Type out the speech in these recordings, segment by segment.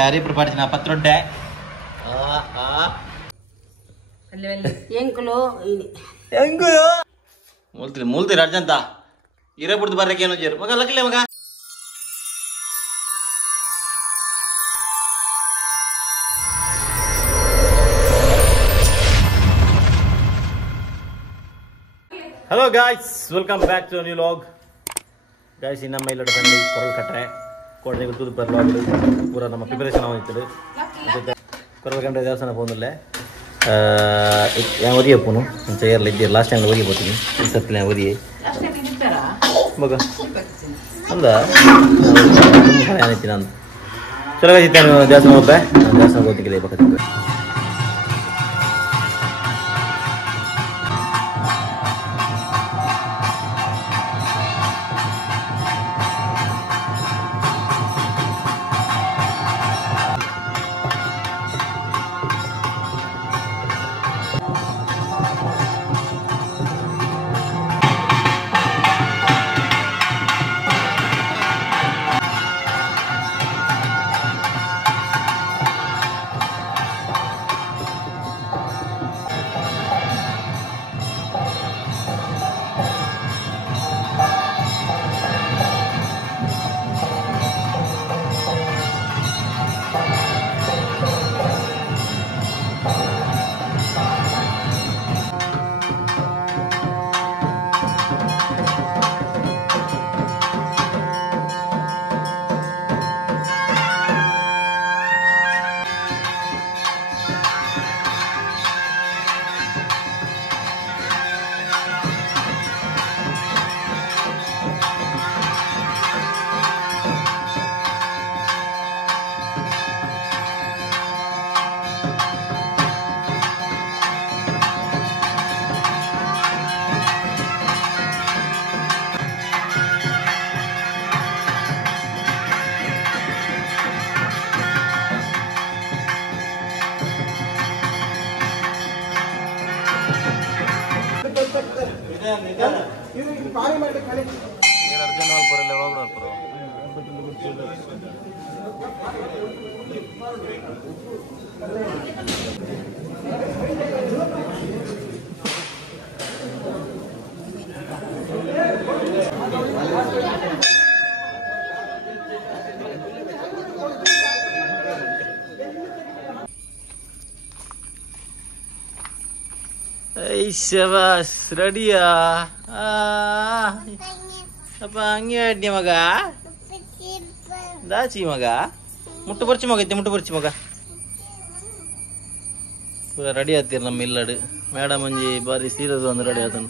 dari berparti apa terus deh? Engko yo. Multi Rajanta. Ira purtu barre keno jer. Maka lakile maka. Hello guys, welcome back to a new vlog. Guys, in ನಮ್ಮ ಇಲ್ಲಿ ಬಂದು coral ಕಟ್ರೆ ಕೋಟೆ Guttur per vlog ಪೂರಾ ನಮ್ಮ preparation ಆಗಿತ್ತು. Coral ಕಂಡ್ರೆ ದೇವಸ್ಥಾನ ಹೋಗಲ್ಲ. yang wadi apa nu? Mencari lagi last yang wadi apa ini? Setelah yang wadi. Last yang ini pera? Baga. Anda? Kamu yang ini nanti. Coba kita jasa mau apa? Jasa mau tinggal apa kita? Syabas, ready ya? Apa angin dia maga? Dah sih maga? Mutu perci maga, itu mutu perci maga. Pura ready atir nam milladu. Madam anji bari serious vandu ready atanu.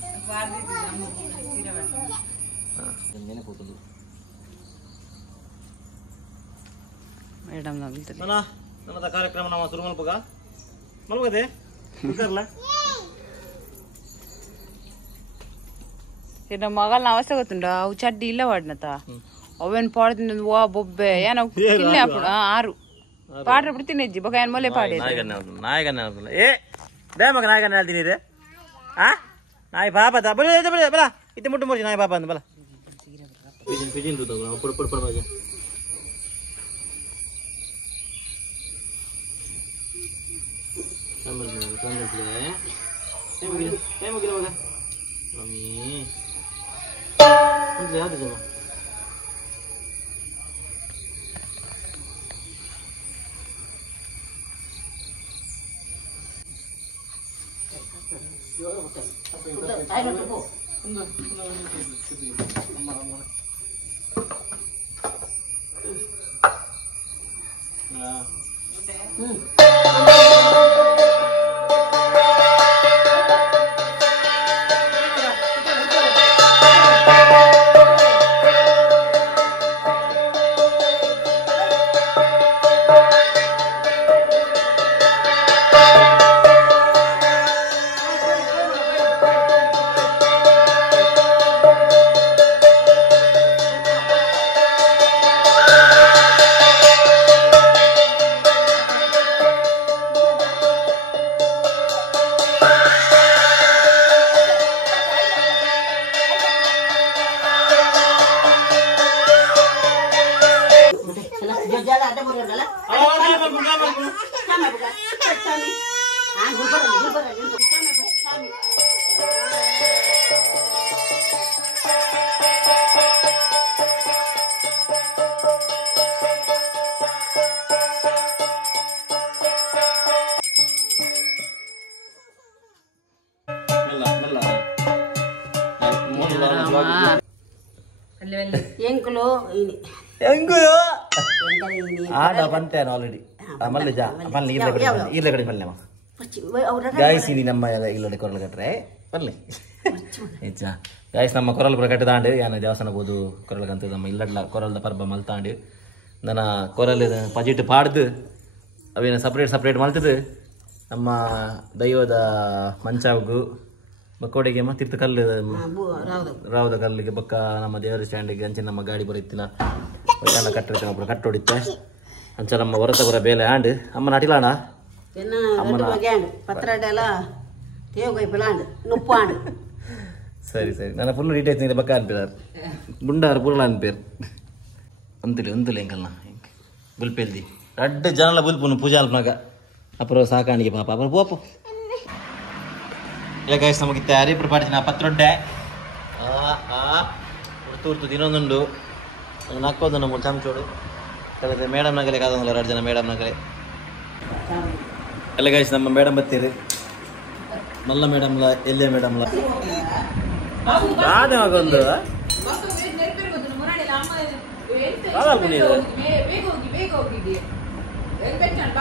Madam nam miltadi. Mana? Nana ಕಾರ್ಯಕ್ರಮ ನಮ್ಮ ಶುರು ಮಲ್ಪಗ? ಮಲ್ಪಗದೆ? ಬಿಕರ್ಲ? Kita magal na awasa gotunda uchaddi illa vadnata oven paadindu wa bobbe yana kille appudu aru paadra pidtine ji baka yan mole paade nayaganna e de maga nayaganna ಹೇಳ್ತೀನಿ ಇದೆ ಆ ನಾಯಿ ಪಾಪ the ಬಲ ಇತ್ತೆ ಮುಟ್ಟು ಮುರ್ಜಿ ನಾಯಿ ಪಾಪ ಅಂದ ಬಲ ಪಿಜಿನ್ ದು ತಗೋ ಪುಡ ಮಾಗೆ ಸಂಬಂಧಲೆ ಹೇಮಗಿರ ಮಗ ಮಮ್ಮಿ ಅಂದ್ರೆ ಯಾವುದು ಜನ ಆಡ ಬಂತೇನು ಆಲ್ರೆಡಿ ಮಲ್ಲೆ ಜಾ ಮಲ್ಲೆ ಇರ್ಲೆ ಕಡೆ ಮಲ್ಲೆ ಗಾಯ್ಸ್ ini ನಮ್ಮ ಇಲ್ಲಡೆ ಕೊರಲು ಕಟ್ರೆ ಬನ್ನಿ ಹೆಚ್ಚಾ ಗಾಯ್ಸ್ ನಮ್ಮ ಕೊರಲು ಪುರ ಕಟ್ಟದಾಂಡು ಯಾನ ದೇವಸ್ಥಾನ ಹೋದು ಕೊರಲಗಂತ ನಮ್ಮ ಇಲ್ಲಡ್ಲ ಕೊರಲ್ದ ಪರ್ಬ ಮಲ್ತಾಂಡು ನನ್ನ ಕೊರಲು ಪಜಿಟ್ ಪಾಡ್ದು ಅವೇನು ಸಪ್ರೇಟ್ ಮಲ್ತದು ನಮ್ಮ ದೈವದ ಮಂಚಾವು ಬಕ್ಕೋಡೆಗೆ ತೀರ್ಥ ಕಲ್ಲು ರಾವದ ಕಲ್ಲಿಗೆ ಬಕ್ಕ ನಮ್ಮ ದೇವರ ಸ್ಟ್ಯಾಂಡಿಗೆ ಅಂಚೆ ನಮ್ಮ ಗಾಡಿ ಬರೀತಿನ ಕಟ್ಟಿರ್ತಾನೆ ಒಬ್ಬರು ಕಟ್ಟೊಡಿತ್ತೆ ಅಂಚ ನಮ್ಮ ಹೊರತ ಬರ ಬೇಲೆ ಆಂಡ್ ಅಮ್ಮನ ಅಟಿಲಾಣ ಸರಿ ನನ್ನ ಫುಲ್ ಡೀಟೇಲ್ಸ್ ನೀನು ಬಕ್ಕ ಅನ್ಪಿದಾರ್ ಗುಂಡಾರು ಪೂರ್ಣ ಅನ್ಪೇರ್ ಅಂತಿಲ್ಲ ಎಂಕಲ್ನ ಬುಲ್ಪೇಲ್ದಿ ರಡ್ಡು ಜನಲ ಬುಲ್ಪುನು ಪೂಜಾ ಅಲ್ಪನಾಗ ಅಪರ ಸಾಕಾಣಿಗೆ ಪಾಪ ಅಪರ ಪೋಪು ಈಗ ಗೈಸ್ ನಮಗೆ ತಯಾರಿ ಪಾಡಿನ ಪತ್ರೊಡ್ಡೆ ಉರ್ತು ದಿನೊಂದುಂಡು ನಾಕೋದು ನಮ್ಮ ಚಮಚೋಡು ಕೆಲಸ ಮೇಡಮ್ ನಗಲೆ ಕಾದಂಗಲ್ಲ 2 ಜನ ಮೇಡಮ್ ನಗಲೆ ಎಲ್ಲ ಗೈಸ್ ನಮ್ಮ ಮೇಡಮ್ ಬತ್ತೀರಿ ಮಲ್ಲ ಮೇಡಮ್ಲ ಎಲ್ಲೇ ಮೇಡಮ್ಲ ಆಗೊಂದು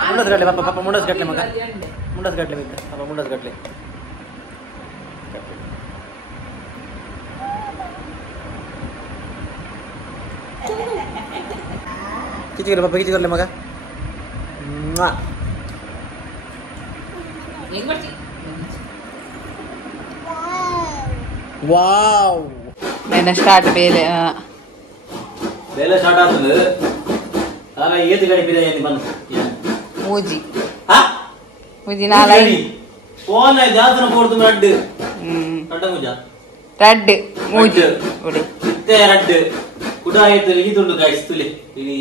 ಮುಂಡಸ್ ಗಟ್ಲೆ ಪಾಪ ಮುಂಡಸ್ ಗಟ್ಲೆ ಮಗ ಮುಂಡಸ್ ಗಟ್ಲೆ ಪಾಪ ಮುಂಡಸ್ ಗಟ್ಲೆ ಕಿಚಿಗರ ಪಾಪ ಕಿಚಿಗರ್ಲೆ ಮಗ ವಾವ್ ಸ್ಟಾರ್ಟ್ ಬೇಲೆ ಸ್ಟಾರ್ಟ್ ಆಗ್ತದೆ ಏತು ಗಾಡಿ ಬಿರಿಯಾನಿ ಬಂದು ಮೂಜಿ ನಾಲ್ಕು ಫೋನ್ ಜಾಸ್ತಿ ಕೊಡ್ತು ರಡ್ಡು ರಡ್ಡು ಮೂಜಿ ರಡ್ಡು ಕೂಡ ಆಯ್ತು ಇದುಂಡು ಗಾಯ್ಸ್ ತುಲಿ ಇಲ್ಲಿ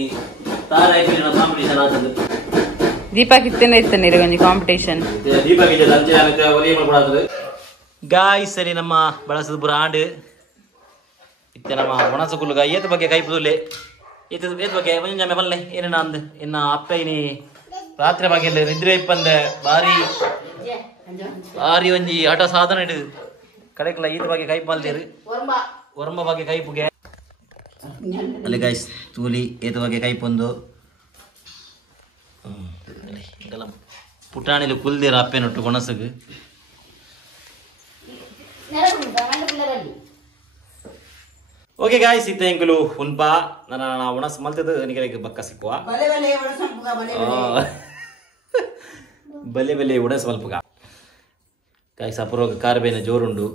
ತಾರಾಯ್ತು ಕಾಂಪಿಟೇಷನ್ ಆಗ್ತದೆ ದೀಪಕ್ ಇತ್ತೇನೆ ಕೊಂಚ ಕಾಂಪಿಟೇಷನ್ ದೀಪಕ್ ಇದೆ ಲಂಚ ಒಲಿಯ ಮಾಡ್ಕೊಡಾತದೆ ಗಾಯ್ಸ್ ಸರಿ ನಮ್ಮ ಬಳಸದ ಬ್ರಾಂಡ್ ಇತ್ತೆ ನಮ್ಮ ಒಣಸಕುಲ್ಗ ಏತ ಬಗ್ಗೆ ಕೈಪುದುಲೆ ಏತ ಬಗ್ಗೆ ಮುಂಜಾನೆ ಬಲ್ಲೆ ಏನೇನ ಅಂದ್ ಇನ್ನ ಅಪ್ಪ ಇನಿ ರಾತ್ರಿ ಬಗ್ಗೆ ನಿದ್ರೆ ಇಪ್ಪಂದೆ ಬಾರಿ ಒಂಜಿ ಹಠ ಸಾಧನ ಹಿಡಿದು ಕಡೆಕಲ್ಲ ಈತ ಬಗ್ಗೆ ಕೈಪ್ ಮಲ್ದೇರು ಒರಂಬ ಬಗ್ಗೆ ಕೈಪುಗೆ ಅಲ್ಲಿ ಗಾಯ್ಸ್ ತೂಲಿ ಏತ ಬಗ್ಗೆ ಕೈಪೊಂದು ಪುಟಾಣಿಲು ಕುಲ್ದೇರು ಅಪ್ಪೇನೊಟ್ಟು ಕೊಣಸಗ್ ಓಕೆ ಗಾಯ್ಸ್ ಇತ್ತೆ ಎಂಕುಲು ಉನ್ಪಾ ನನ್ನ ಒಣಸ್ ಮಲ್ತದ ನಿಗಲಿಗೆ ಬಕ್ಕ ಸಿಕ್ಕುವ ಬಲೆ ಉಣಸ್ ಮಲ್ಪುಗ ಗಾಯ್ಸ್ ಅಪುರೋಗ ಕಾರ್ಬೇನ ಜೋರುಂಡು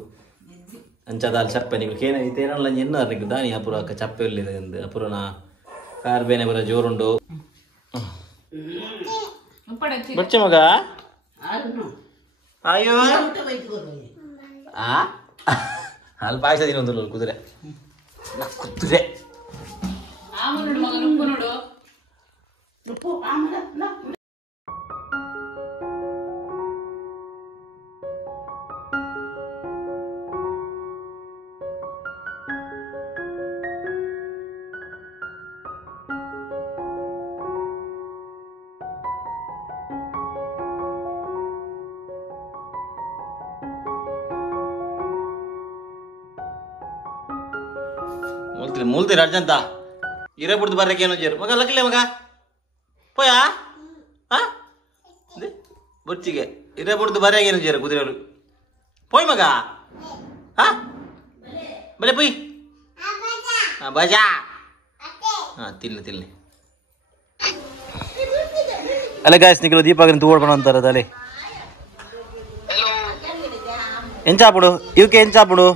ಅಂಚದಾಲ್ ಚಪ್ಪೆ ನಿಗಲು ಕೇನ ಇತೇನಲ್ಲ ಎನ್ನಾರ ನಿಗಲು ದಾನಿ ಅಪುರೋಗ ಚಪ್ಪೆ ಉಳ್ಳಿದೆ ಅಪುರನ ಕಾರ್ಬೇನೆ ಬರ ಜೋರುಂಡು ಬಚ್ಚೆ ಮಗ ಅಯ್ಯೋ ಅಲ್ಲಿ ಪಾಯಸ ತಿನ್ನೊಂದು ಕುದುರೆ ಕುದುರೆ ಮೂಲ್ತಿ ಅರ್ಜಂತ ಇರೇ ಬಿಡ್ತು ಬರ್ರಕ್ಕೆ ಏನೋ ಜೇರು ಮಗ ಲಕ್ಲೆ ಮಗ ಪೋಯಾ ಬುಚ್ಚಿಗೆ ಇರೇ ಬಿಡ್ತು ಬರ್ಯಾಗ ಏನು ಜೇರು ಕುದುರೆಯವರು ಪೋಯ್ ಮಗ ಬಲೆ ಪೊಯ್ ಬಜಾ ತಿನ್ನಿ ಅಲ್ಲ ಗಾಯ್ಸ್ ನಿಖಿಲು ದೀಪಾಗ್ರಿ ತೋಡ್ಕೊಂಡು ಅಂತಾರ ಅದೇ ಎಂಚಾಪುಡು ಇವಕ್ಕೆ ಎಂಚಾಪುಡು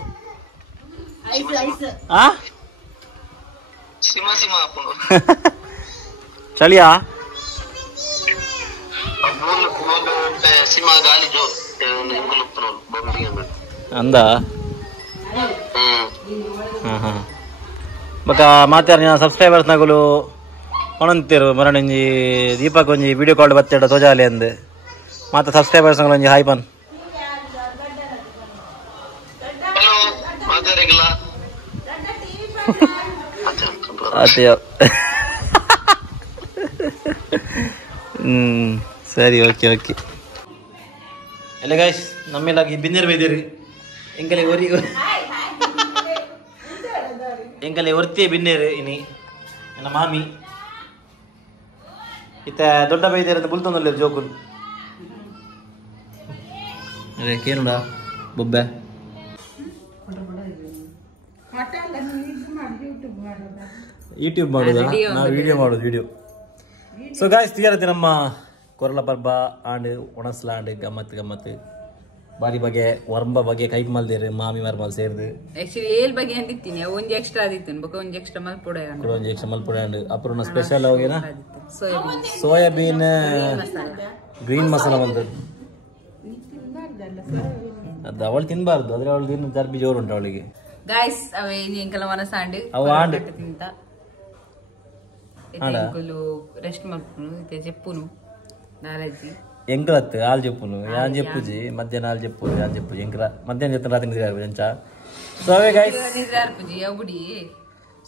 ಚಳಿಯಾ ಅಂದ ಬಕ ಮಾತಾರ ಸಬ್ಸ್ಕ್ರೈಬರ್ಸ್ ನಗಲು ಕೊನಂತೀರು ಮರಣಿ ದೀಪಕ್ ಒಂಜಿ ವಿಡಿಯೋ ಕಾಲ್ ಬತ್ತೇಡ ತೋಜಾಲಿ ಅಂದ್ ಮತ್ತೆ ಸಬ್ಸ್ಕ್ರೈಬರ್ಸ್ ಒಂಜಿ ಹಾಯ್ ಪನ್ ಅತ್ತೆಯೋ ಸರಿ ಓಕೆ ಓಕೆ ಎಲ್ಲ ಗಾಯ್ಸ್ ನಮ್ಮೆಲ್ಲಾಗಿ ಬಿನ್ನೇರು ಬೈದೇರಿ ಎಂಕಲೆ ಒರ್ತಿಯ ಬಿನ್ನೇರು ಇನಿ ನನ್ನ ಮಾಮಿ ಇತ್ತ ದೊಡ್ಡ ಬೈದೇರಿ ಅಂತ ಬುಲ್ತೊಂದಲ್ಲ ಜೋಕುಲ್ ಅದೇ ಕೇನುಡ ಬೊಬ್ಬೆ ಯೂಟ್ಯೂಬ್ ಮಾಡೋದಾ ನಾವು ವಿಡಿಯೋ ಮಾಡೋದು ವಿಡಿಯೋ ಸೊ ಗಾಯ್ಸ್ ತೀರತ್ತೆ ನಮ್ಮ ಕೊರಲ ಪರ್ಬ ಆಂಡ್ ಒಣಸ್ಲಾಂಡ್ ಗಮ್ಮತ್ ಬಾರಿ ಬಗೆ ವರ್ಂಬ ಬಗೆ ಕೈಟ್ ಮಲ್ದೇರು ಮಾಮಿ ಮರ್ಮಲ್ ಸೇರ್ದು ಆಕ್ಚುಲಿ ಏಲ್ ಬಗೆ ಅಂದಿತ್ತೀನಿ ಒಂಜಿ ಎಕ್ಸ್ಟ್ರಾ ಆದಿತ್ತು ಬೊಕ ಒಂಜಿ ಎಕ್ಸ್ಟ್ರಾ ಮಲ್ಪೊಡೆ ಅಂಡ್ ಅಪ್ರೂನ ಸ್ಪೆಷಲ್ ಹೋಗಿನ ಸೋಯಾಬೀನ್ ಗ್ರೀನ್ ಮಸಾಲ ಬಂದದ್ದು ಅದು ಅವಳು ತಿನ್ಬಾರ್ದು ಆದ್ರೆ ಅವಳು ತಿನ್ನು ಜರ್ಬಿ ಜೋರು ಉಂಟು ಅವಳಿಗೆ ಗಾಯ್ಸ್ ಅವೇ ಎಂಕಲ ಮನಸಾಂಡ್ ಅವು ಆಂಡ್ ತಿಂತ ರೆಸ್ಟ್ ಮಾಡ್ಪುನು ಇತ್ತೆ ಚೆಪ್ಪುನು ನಾರಾಜಿ ಎಂಕಲತ್ತು ಹಾಲು ಚೆಪ್ಪುನು ಯಾನ್ ಚೆಪ್ಪುಜಿ ಮಧ್ಯಾಹ್ನ ಹಾಲು ಚೆಪ್ಪುಜಿ ಯಾನ್ ಚೆಪ್ಪುಜಿ ಎಂಕಲ ಮಧ್ಯಾಹ್ನ ಜೊತೆ ರಾತ್ರಿ ನಿದ್ರೆ ಎಂಚ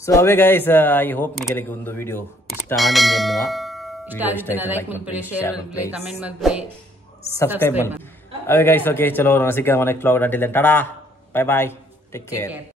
so away guys I hope ನಿಮಗೆ ಒಂದು ವಿಡಿಯೋ ಇಷ್ಟ ಆನಂದ ಎನ್ನುವ ಸಬ್ಸ್ಕ್ರೈಬ್ ಮಾಡಿ ಅವೇ ಗೈಸ್ ಓಕೆ ಚಲೋ ಸಿಕ್ಕ next vlog until then tada bye bye take care